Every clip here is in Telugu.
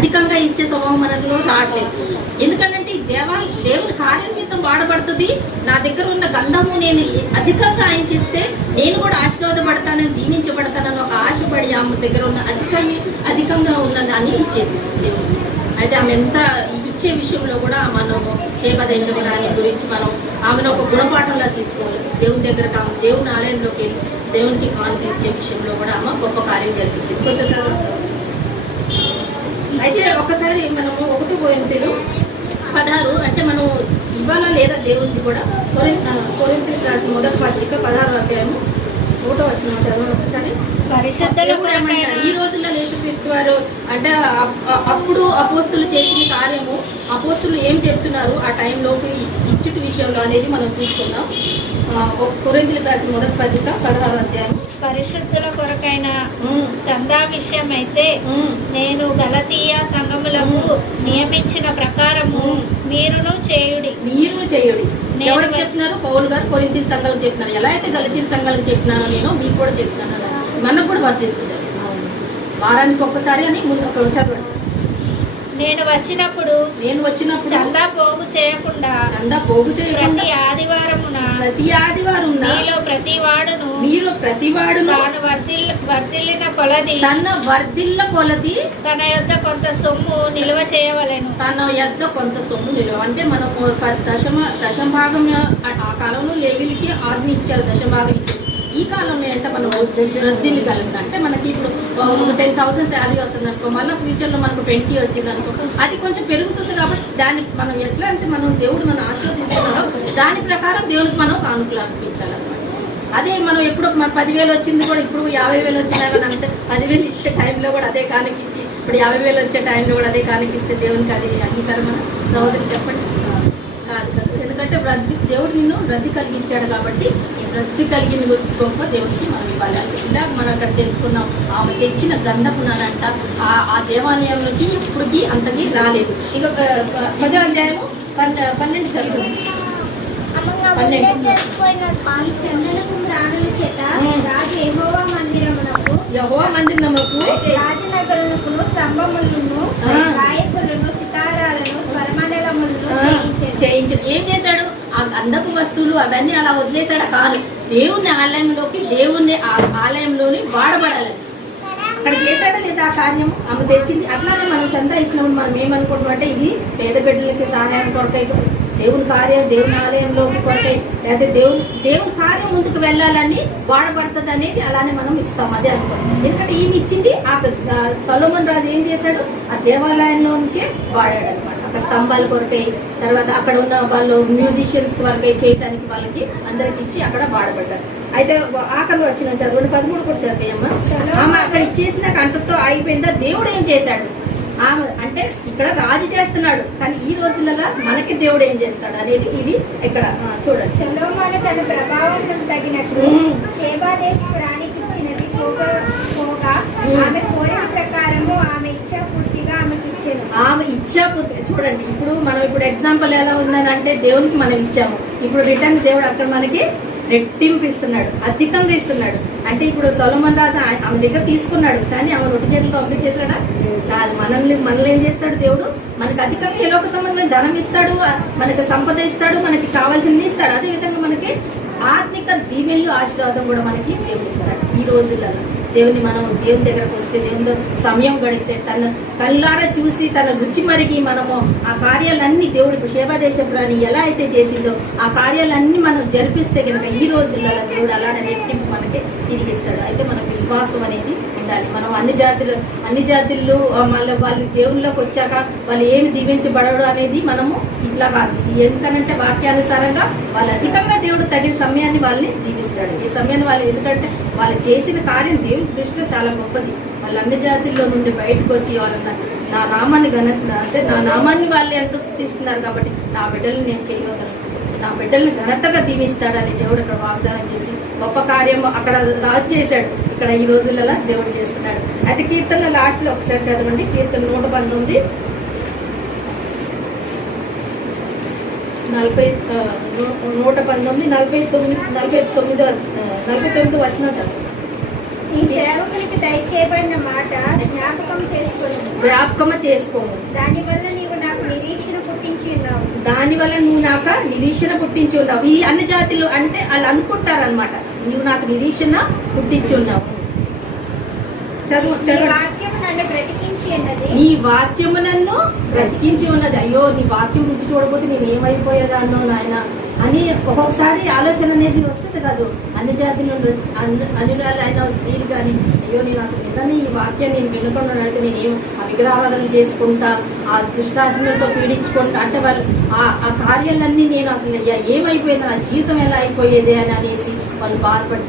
అధికంగా ఇచ్చే స్వభావం మనలో రావట్లేదు. ఎందుకంటే దేవుడి కార్యం నిమిత్తం వాడబడుతుంది. నా దగ్గర ఉన్న గంధము నేను అధికంగా ఆయనకి ఇస్తే నేను కూడా ఆశీర్వాదపడతానని, దీవించబడతానని ఒక ఆశపడి ఆమె దగ్గర ఉన్న అధికంగా ఉన్నదాన్ని ఇచ్చేసింది దేవుడు. అయితే ఆమె ఎంత ఇచ్చే విషయంలో కూడా మనము క్షేమదేశం దాని గురించి మనం ఆమెను ఒక గుణపాఠంలా తీసుకోవాలి. దేవుని దగ్గర దేవుని ఆలయంలోకి వెళ్ళి దేవునికి కానుక ఇచ్చే విషయంలో కూడా ఆమె గొప్ప కార్యం జరిపించింది. కొంచెం చదవండి. అయితే ఒకసారి మనము 1 కొరింథీయులు 16 అంటే మనం ఇవ్వాలా లేదా దేవునికి కూడా కొరింథీయులకు రాసిన మొదటి పత్రిక 16వ అధ్యాయము 1వ వచనం చదవండి ఒకసారి. ఈ రోజుల్లో యేసుక్రీస్తు వారు అంటే అప్పుడు అపోస్తులు చేసిన కార్యము, అపోస్తులు ఏం చెప్తున్నారు ఆ టైంలోకి ఇచ్చుట విషయంలో అనేది మనం చూసుకుందాం. కొరింథీయులకు రాసిన మొదటి పత్రిక 16వ అధ్యాయం. పరిశుద్ధుల కొరకైన చందా విషయం అయితే నేను గలతీయ సంఘములకు నియమించిన ప్రకారము మీరును చేయుడి. ఎవరికి చెప్తున్నారు? పౌలు గారు కొరింథీ సంఘాలకు చెప్తున్నారు. ఎలా అయితే గలతీ సంఘాలకు చెప్పినానో నేను మీకు కూడా చెప్తున్నాను. మనకు కూడా వర్తిస్తుంది. వారానికి ఒక్కసారి అని ముందు ఒక చదవండి. నేను వచ్చినప్పుడు చందా పోగు చేయకుండా ప్రతి ఆదివారం మీలో ప్రతివాడును తాను వర్ధిల్లిన కొలది తన యొద్ద కొంత సొమ్ము నిల్వ చేయవలెను. అంటే మనం దశభాగం ఆ కాలంలో లేవీలకి ఆజ్ఞ ఇచ్చారు, దశభాగం ఇచ్చారు. ఈ కాలంలో అంటే మనం వృద్ధిని కలుగుతుంది. అంటే మనకి ఇప్పుడు 10,000 శాలరీ వస్తుంది అనుకో, మళ్ళీ ఫ్యూచర్ లో మనకు 20 వచ్చింది అనుకో, అది కొంచెం పెరుగుతుంది. కాబట్టి దాన్ని మనం ఎట్లా అంటే మనం దేవుడు మనం ఆశీర్వదిస్తున్నారో దాని ప్రకారం దేవుడికి మనం కానుకలు అర్పించాలన్నమాట. అదే మనం ఎప్పుడు మన 10,000 వచ్చింది కూడా ఇప్పుడు 50,000 వచ్చినా కూడా అంతే 10,000 ఇచ్చే టైంలో కూడా అదే కానుకిచ్చి ఇప్పుడు 50,000 వచ్చే టైంలో కూడా అదే కానుకిస్తే దేవునికి అది అంగీకారం మన సహోదరి చెప్పండి కాదు కదా. ఎందుకంటే దేవుడు నిన్ను వృద్ధి కలిగించాడు కాబట్టి ఈ వృద్ధి కలిగిన గొప్ప దేవుడికి మనం ఇవ్వాలి. ఇలా మనం అక్కడ తెలుసుకున్నాం. ఆమె తెచ్చిన గంధపునానంట ఆ దేవాలయంలోకి ఇప్పటికి అంతకి రాలేదు. ఇంకొక 10వ అధ్యాయము 12 చదువు. యెహోవా మందిరమునకు రాజనగరులకు స్తంభములను గాయకులను సితారాలను స్వరమండలములను చేయించాడు. ఏం చేశాడు? ఆ గంధపు వస్తువులు అవన్నీ అలా వదిలేశాడు కాదు. దేవుని ఆలయంలోకి దేవుని ఆలయంలోని వాడబడాలని అక్కడ చేశాడా లేదా ఆ కార్యం ఆమె తెచ్చింది. అట్లానే మనం చందా ఇచ్చినప్పుడు మనం ఏమనుకుంటాం అంటే ఇది పేద బిడ్డలకి సహాయం కొరకై, దేవుని కార్యం దేవుని ఆలయంలోకి కొరకై, లేకపోతే దేవుని కార్యం ముందుకు వెళ్ళాలని వాడబడుతుంది అనేది అలానే మనం ఇస్తాం. అదే అనుకోండి. ఎందుకంటే ఈయన ఇచ్చింది ఆ సొలొమోను రాజు ఏం చేశాడు? ఆ దేవాలయంలోనికే వాడాడు అనమాట. అక్కడ స్తంభాల కొరకై, తర్వాత అక్కడ ఉన్న వాళ్ళు మ్యూజిషియన్స్ వరకై చేయడానికి వాళ్ళకి అందరికి ఇచ్చి అక్కడ వాడబడ్డారు. అయితే ఆకలి వచ్చిన చదవండి 13 కూడా చదివేయమ్మా. ఆమె అక్కడ ఇచ్చేసిన కంటతో ఆగిపోయిందా? దేవుడు ఏం చేశాడు? ఆమె అంటే ఇక్కడ రాజు చేస్తున్నాడు, కానీ ఈ రోజులలో మనకి దేవుడు ఏం చేస్తాడు అనేది ఇది ఇక్కడ చూడండి. సొలొమోను తన ప్రభావం తగినట్లు షేబా దేశపురానికి ఇచ్చినది పోగా ఆమె కోరిక ప్రకారము ఆమె ఇచ్చా పూర్తిగా ఆమెకి ఇచ్చాను. ఆమె ఇచ్చా పూర్తిగా చూడండి. ఇప్పుడు ఎగ్జాంపుల్ ఎలా ఉందని అంటే దేవునికి మనం ఇచ్చాము, ఇప్పుడు రిటర్న్ దేవుడు అక్కడ మనకి రెట్టింపు ఇస్తున్నాడు, అధికంగా ఇస్తున్నాడు. అంటే ఇప్పుడు సొలొమోను రాజు ఆమె దగ్గర తీసుకున్నాడు, కానీ ఆమె రొట్టె చేతికి పంపించేశాడా? కాదు. మనల్ని ఏం చేస్తాడు దేవుడు? మనకి అధికంగా ఏదో ఒక సంబంధమైన ధనం ఇస్తాడు, మనకి సంపద ఇస్తాడు, మనకి కావాల్సింది ఇస్తాడు. అదే విధంగా మనకి ఆత్మిక దీవెనలు ఆశీర్వాదం కూడా మనకి ఇస్తాడు. ఈ రోజులలో దేవుని దగ్గరకు వస్తే దేవుని సమయం గడిస్తే తన కళ్ళారా చూసి తన రుచి మరిగి మనము ఆ కార్యాలన్నీ దేవుడికి శేభాదేశపురాన్ని ఎలా అయితే చేసిందో ఆ కార్యాలన్నీ మనం జరిపిస్తే కనుక ఈ రోజులలో దేవుడు అలానే రెట్టింపు మనకి తిరిగిస్తాడు. అయితే మన విశ్వాసం అనేది ఉండాలి. మనం అన్ని జాతులు మళ్ళీ వాళ్ళు దేవుళ్ళకి వచ్చాక వాళ్ళు ఏమి దీవించబడడు అనేది మనము ఇట్లా కాదు. ఎందుకనంటే వాక్యానుసారంగా వాళ్ళు అధికంగా దేవుడు తగిన సమయాన్ని వాళ్ళని దీవిస్తాడు. ఈ సమయాన్ని వాళ్ళు ఎందుకంటే వాళ్ళు చేసిన కార్యం దేవుని దృష్టిలో చాలా గొప్పది. వాళ్ళు అన్ని జాతుల్లో నుండి బయటకు వచ్చి వాళ్ళ నా నామాన్ని అంటే నా నామాన్ని వాళ్ళు ఎంత స్థుతిస్తున్నారు కాబట్టి నా బిడ్డలు నేను చేయగలను, నా బిడ్డల్ని ఘనతగా దీవిస్తాడని దేవుడు అక్కడ వాగ్దానం చేసి గొప్ప కార్యం అక్కడ రాజు చేశాడు. ఇక్కడ ఈ రోజులలో దేవుడు చేస్తున్నాడు. అయితే కీర్తన లాస్ట్ లో ఒకసారి చదవండి. కీర్తన 119 119 49 వచ్చిన చదవండి. నీ సేవకునికి దయచేయబడిన మాట జ్ఞాపకం చేసుకోము. దానివల్ల నీవు నాకు నిరీక్షణ పుట్టించి ఉన్నావు. దానివల్ల నువ్వు నాకు నిరీక్షణ పుట్టించి ఉన్నావు. ఈ అన్ని జాతులు అంటే వాళ్ళు అనుకుంటారనమాట, నువ్వు నాకు నిరీక్షణ పుట్టించి ఉన్నావు. నీ వాక్యము నన్ను బ్రతికించి ఉన్నది. నీ వాక్యము నన్ను బ్రతికించి ఉన్నది. అయ్యో నీ వాక్యం నుంచి చూడబోతే నేను ఏమైపోయేదాన్నో నాయన అని ఒక్కొక్కసారి ఆలోచన అనేది వస్తుంది కాదు. అన్ని జాతి నుండి అనురాలు అయిన స్త్రీలు కానీ, అయ్యో నేను అసలు నిజంగా ఈ వాక్యాన్ని నేను వినకుండా అయితే నేనేం ఆ విగ్రహాలను చేసుకుంటా, ఆ దుష్టాత్మలతో పీడించుకుంటా అంటే వాళ్ళు ఆ కార్యాలన్నీ నేను అసలు ఏమైపోయింది, నా జీవితం ఎలా అయిపోయేది అని అనేసి వాళ్ళు బాధపడి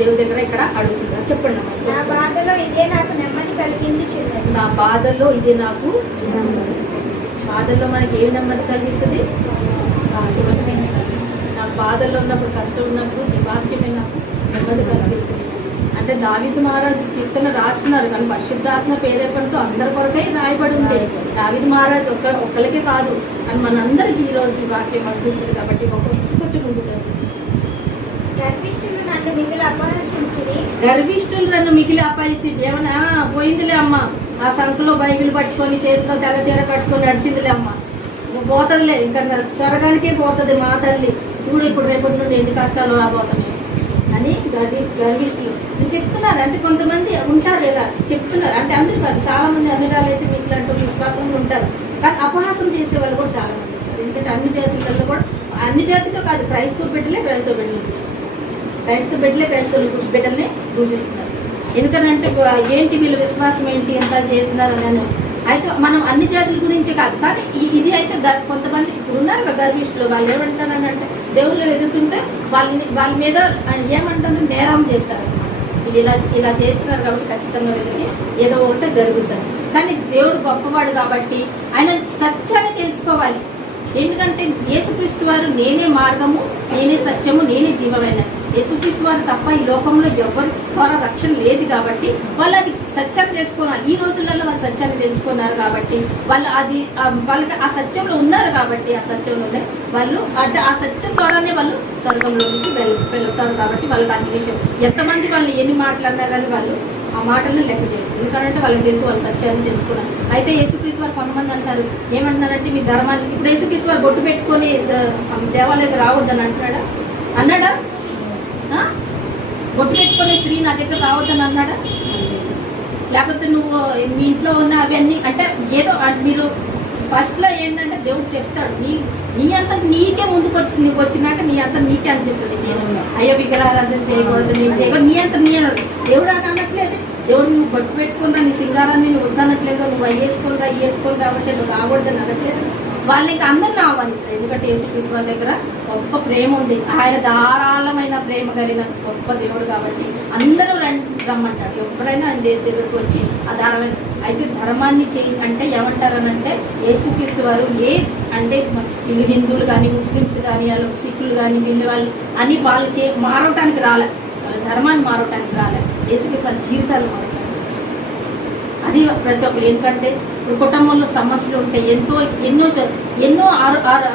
దేవుడి దగ్గర ఇక్కడ అడుగుతున్నారు. చెప్పండి అమ్మా. నా బాధలో ఇదే నాకు నెమ్మది కలిగించుచున్నది. నా బాధల్లో ఇదే నాకు బాధల్లో మనకి ఏం నెమ్మది కలిగిస్తుంది? నాకు బాధల్లో ఉన్నప్పుడు, కష్టం ఉన్నప్పుడు నీ వాక్యమే నాకు నెమ్మది కలిగిస్తుంది. అంటే దావీదు మహారాజు కీర్తన రాస్తున్నారు కానీ పరిశుద్ధాత్మ ప్రేరేపణతో అందరి కొరకై రాయబడి ఉంది. దావీదు మహారాజు ఒక్కరికే కాదు అని మనందరికీ ఈ రోజు ఈ వాక్యం అనిపిస్తుంది. కాబట్టి కొంచెం ముందు చదువు. గర్విష్ఠులు నన్ను మిగిలి అపాయించి ఏమన్నా పోయిందిలే అమ్మ, ఆ సంఖలో బైబిల్ పట్టుకొని చేతిలో తెల్ల చీర కట్టుకొని నడిచిందిలే అమ్మ, పోతుందిలే ఇంకా స్వర్గానికే పోతుంది మా తల్లి, చూడు ఇప్పుడు రేపటి నుండి ఎన్ని కష్టాలు రాబోతున్నాయి అని గర్విష్ఠులు చెప్తున్నారు. అంటే కొంతమంది ఉంటారు ఇలా చెప్తున్నారు, అంటే అందరూ కాదు, చాలా మంది అన్నిరాలు అయితే మీకు అంటూ విశ్వాసంలో ఉంటారు. కానీ అపహాసం చేసే వాళ్ళు కూడా చాలా మంది ఉంటారు. ఎందుకంటే అన్ని జాతులలో కూడా, అన్ని జాతితో కాదు, క్రైస్తవ బిడ్డలే క్రైస్తవ బిడ్డల్ని దూషిస్తున్నారు. ఎందుకంటే ఏంటి వీళ్ళ విశ్వాసం ఏంటి, ఎంత చేస్తున్నారు అని. అయితే మనం అన్ని జాతుల గురించి కాదు, కానీ ఇది అయితే కొంతమంది ఇప్పుడు ఉన్నారు కదా గర్విష్ఠులు, వాళ్ళు ఏమంటారని అంటే దేవుళ్ళు ఎదుగుతుంటే వాళ్ళ మీద ఏమంటారు నేరం చేస్తారు. ఇలా చేస్తున్నారు కాబట్టి ఖచ్చితంగా వీళ్ళకి ఏదో ఒకటి జరుగుతుంది. కానీ దేవుడు గొప్పవాడు కాబట్టి ఆయన సత్యాన్ని తెలుసుకోవాలి. ఎందుకంటే యేసుక్రీస్తు వారు నేనే మార్గము, నేనే సత్యము, నేనే జీవమైన. యేసుక్రీస్తు వారు తప్ప ఈ లోకంలో ఎవరి ద్వారా రక్షణ లేదు కాబట్టి వాళ్ళు అది సత్యాన్ని తెలుసుకున్నారు. ఈ రోజులలో వాళ్ళు సత్యాన్ని తెలుసుకున్నారు కాబట్టి వాళ్ళకి ఆ సత్యంలో ఉన్నారు కాబట్టి ఆ సత్యంలోనే వాళ్ళు అంటే ఆ సత్యం ద్వారానే వాళ్ళు స్వర్గంలోనికి వెళ్తారు. కాబట్టి వాళ్ళకి అన్ని విషయం ఎంతమంది వాళ్ళు ఎన్ని మాట్లాడినా కానీ వాళ్ళు ఆ మాటలను లెక్క చేయరు. ఎందుకంటే వాళ్ళకి తెలుసు వాళ్ళు సత్యాన్ని తెలుసుకున్నారు. అయితే యేసుక్రీస్తు వారు కొంతమంది అంటారు, ఏమంటున్నారంటే మీ ధర్మాన్ని, ఇప్పుడు యేసుక్రీస్తు వారు బొట్టు పెట్టుకొని దేవాలయానికి రావద్దని అన్నాడా? బొట్టు పెట్టుకునే స్త్రీ నా దగ్గర రావద్దని అన్నాడా? లేకపోతే నువ్వు మీ ఇంట్లో ఉన్న అవన్నీ అంటే ఏదో మీరు ఫస్ట్ లో ఏంటంటే దేవుడు చెప్తాడు, నీ అంతా నీకే ముందుకు వచ్చినాక నీ అంతా నీకే అనిపిస్తుంది, నేను అయ్యో విగ్రహారాధన చేయకూడదు, నేను చేయకూడదు, నీ అంతా నీ అన్నాడు. దేవుడు అని అనట్లేదు. దేవుడు నువ్వు బొట్టు పెట్టుకున్నా, నీ సింగారాన్ని నువ్వు వద్దనట్లేదు, నువ్వు అయ్యేసుకోను కాబట్టి నువ్వు రాకూడదని అనట్లేదు. వాళ్ళు ఇంకా అందరిని ఆహ్వానిస్తారు. ఎందుకంటే యేసుక్రీస్తు వారి దగ్గర గొప్ప ప్రేమ ఉంది. ఆయన ధారాళమైన ప్రేమ కలిగిన గొప్ప దేవుడు కాబట్టి అందరూ రమ్మంటాడు. ఎవరైనా ఆయన దగ్గరకు వచ్చి ఆ ధారాళమైన అయితే ధర్మాన్ని అంటే ఏమంటారనంటే యేసుక్రీస్తు వారు అంటే వీళ్ళు హిందువులు కానీ ముస్లిమ్స్ కానీ వాళ్ళు సిక్కులు కానీ వీళ్ళు వాళ్ళు అని వాళ్ళు మారవటానికి రాలే, వాళ్ళ ధర్మాన్ని మారవటానికి రాలే, యేసుక్రీస్తు వారి జీవితాలు మారటానికి. అది ప్రతి ఒక్కరు. ఎందుకంటే ఇప్పుడు కుటుంబంలో సమస్యలు ఉంటాయి, ఎన్నో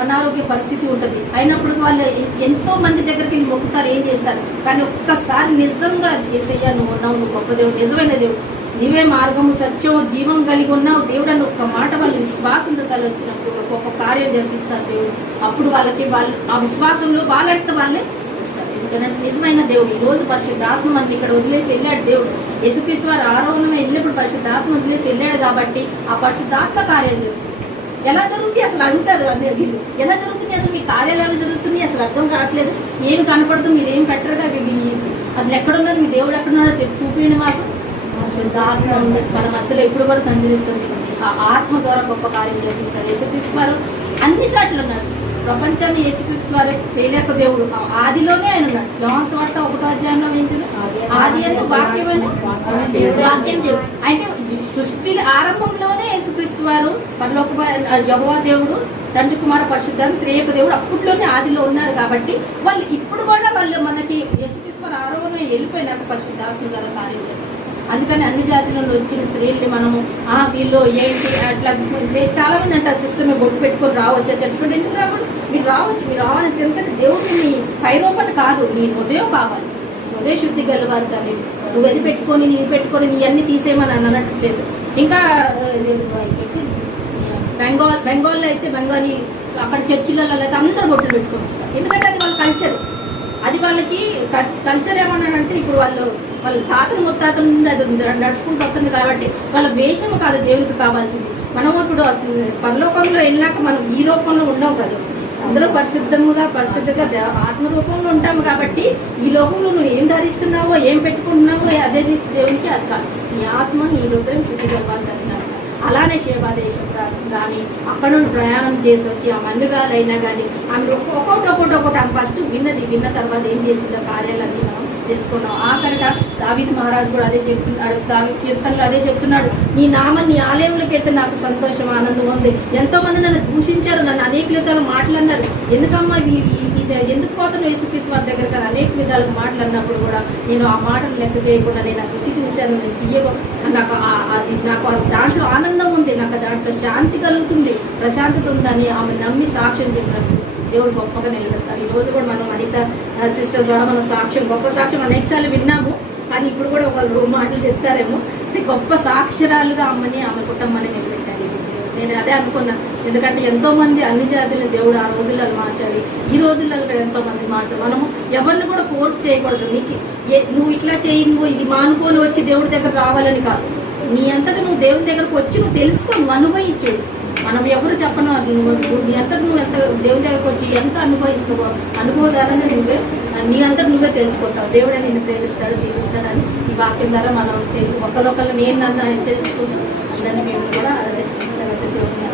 అనారోగ్య పరిస్థితి ఉంటుంది. అయినప్పుడు వాళ్ళు ఎంతో మంది దగ్గరికి వెళ్ళి మొక్కుతారు, ఏం చేస్తారు. కానీ ఒక్కసారి నిజంగా యేసయ్యా నువ్వు ఉన్నావు, నువ్వు గొప్ప దేవుడు, నిజమైన దేవుడు, నీవే మార్గము సత్యము జీవం కలిగి ఉన్నావు దేవుడు అని ఒక్క మాట వాళ్ళు విశ్వాసంతో వచ్చినప్పుడు ఒక్కొక్క కార్యం జరిపిస్తారు దేవుడు. అప్పుడు వాళ్ళు ఆ విశ్వాసంలో వాళ్ళంటే వాళ్ళే ఇస్తారు. ఎందుకంటే నిజమైన దేవుడు. ఈ రోజు పరిశుద్ధాత్మ మనకి ఇక్కడ వదిలేసి వెళ్ళాడు దేవుడు. యేసుక్రీస్తు వారు ఆరోహణమే వెళ్ళినప్పుడు పరిశుద్ధాత్మ వదిలేసి వెళ్ళాడు కాబట్టి ఆ పరిశుద్ధాత్మ కార్యాలు జరుగుతుంది. ఎలా జరుగుతుంది అసలు అడుగుతారు అందరు వీళ్ళు, ఎలా జరుగుతుంది అసలు మీ కార్యాలు ఎలా జరుగుతుంది అసలు అర్థం కావట్లేదు, ఏమి కనపడుతుంది, మీరు ఏం పెట్టరుగా, అసలు ఎక్కడున్నారు మీ దేవుడు ఎక్కడున్నాడో చూపించండి మాకు. పరిశుద్ధాత్మ ఉంది మన మధ్యలో ఎప్పుడు కూడా సంచరిస్తుంది. ఆ ఆత్మ ద్వారా గొప్ప కార్యం జరిపిస్తారు. యేసుక్రీస్తు వారు అన్ని సార్లు ఉన్నారు. ప్రపంచాన్ని యేసుక్రీస్తు వారు తెలియక దేవుడు ఆదిలోనే ఆయన ఉన్నాడు. యోహాను సువార్త 1వ అధ్యాయంలో ఏంటిది, ఆది యందు వాక్యం దేవుడు. అంటే సృష్టి ఆరంభంలోనే యేసుక్రీస్తు వారు పరలోక యెహోవా దేవుడు తండ్రి కుమార పరిశుద్ధాత్మ త్రియేక దేవుడు అప్పట్లోనే ఆదిలో ఉన్నారు. కాబట్టి వాళ్ళు ఇప్పుడు కూడా వాళ్ళు మనకి యేసుక్రీస్తు వారు ఆరోహణమే వెళ్ళిపోయినాక పరిశుద్ధాత్మ ద్వారా కార్యం చేస్తారు. అందుకని అన్ని జాతులలో వచ్చిన స్త్రీల్ని మనము వీళ్ళు ఏంటి అట్లా చాలా మంది అంటారు, సిస్టమ్ బొట్టు పెట్టుకొని రావచ్చు చచ్చిపోతే ఎందుకు రాకూడదు, మీరు రావచ్చు, మీరు రావాలని. ఎందుకంటే దేవుడిని మీ పైరూపణ కాదు, నీ హృదయం కావాలి, హృదయ శుద్ధి గలవారు కానీ నువ్వు ఎది పెట్టుకొని నీ పెట్టుకొని నీ అన్ని తీసేయమని అనట్లేదు. ఇంకా బెంగాల్లో అయితే బెంగాలీ అక్కడ చర్చిలలో అయితే అందరూ బొట్టులు పెట్టుకొని వస్తారు. ఎందుకంటే అది వాళ్ళ కల్చర్. అది వాళ్ళకి కల్చర్ ఏమన్నానంటే ఇప్పుడు వాళ్ళ తాతలు ముత్తాతల నుండి అది నడుచుకుంటూ వస్తుంది కాబట్టి వాళ్ళ వేషము కాదు దేవునికి కావాల్సింది. మనం ఇప్పుడు పరలోకంలో వెళ్ళినాక మనం ఈ రూపంలో ఉండవు కదా, అందరూ పరిశుద్ధంగా ఆత్మ రూపంలో ఉంటాము కాబట్టి ఈ లోకంలో నువ్వు ఏం ధరిస్తున్నావో ఏం పెట్టుకుంటున్నావో అదే దేవునికి అది కాదు. నీ ఆత్మ నీ హృదయం శుద్ధి కలవాలి కలిగినాడు. అలానే శేబాదేశం కానీ అక్కడ నుండి ప్రయాణం చేసి వచ్చి ఆ మందిరాలైనా కానీ ఆమె ఒక్కొక్కటి ఆమె ఫస్ట్ విన్న తర్వాత ఏం చేసిందో కార్యాలన్నీ మనం తెలుసుకున్నాం. ఆఖరిగా దావీదు మహారాజు కూడా అదే చెప్తున్నాడు, దావీదు కీర్తనలో అదే చెప్తున్నాడు, నీ నామం నీ ఆలయంలోకి అయితే నాకు సంతోషం ఆనందం ఉంది. ఎంతో మంది నన్ను దూషించారు, నన్ను అనేక విధాలు మాట్లాడినారు, ఎందుకమ్మా ఎందుకు పోతాను యేసుక్రీస్తు వారి దగ్గర కానీ అనేక విధాలు మాట్లాడినప్పుడు కూడా నేను ఆ మాటలు లెక్క చేయకుండా నేను రుచి చూశాను, నేను తీయగా నాకు దాంట్లో ఆనందం ఉంది, నాకు దాంట్లో శాంతి కలుగుతుంది, ప్రశాంతత ఉందని ఆమె నమ్మి సాక్ష్యం చెప్పినప్పుడు దేవుడు గొప్పగా నిలబెడతారు. ఈ రోజు కూడా మనం అనిత సిస్టర్ ద్వారా మన సాక్ష్యం గొప్ప సాక్ష్యం అనేకసార్లు విన్నాము, కానీ ఇప్పుడు కూడా ఒక మాటలు చెప్తారేమో, గొప్ప సాక్షరాలుగా అమ్మని ఆమె కుటుంబాన్ని నిలబెట్టారు. నేను అదే అనుకున్నా, ఎందుకంటే ఎంతో మంది అన్ని జాతులను దేవుడు ఆ రోజుల్లో మార్చాలి, ఈ రోజుల్లో కూడా ఎంతో మంది మార్చాలి. మనము ఎవరిని కూడా ఫోర్స్ చేయకూడదు. నువ్వు ఇట్లా చేయి, నువ్వు ఇది మానుకొని వచ్చి దేవుడి దగ్గర రావాలని కాదు, నీ అంతటా నువ్వు దేవుని దగ్గరకు వచ్చి నువ్వు తెలుసుకో, నువ్వు అనుభవించు. మనం ఎవరు చెప్పను, నీ అంతటా నువ్వు ఎంత దేవుని దగ్గరకు వచ్చి ఎంత అనుభవిస్తున్నావో అనుభవదానంగా నీ అంతటా నువ్వే తెలుసుకుంటావు. దేవుడే నిన్ను ప్రేమిస్తాడు, దీవిస్తాడని ఈ వాక్యం ద్వారా మనం ఒకరొకరు నేను నన్ను హెచ్చరించుకుంటూ అందరినీ మేము కూడా అదే చూస్తాను. దేవుని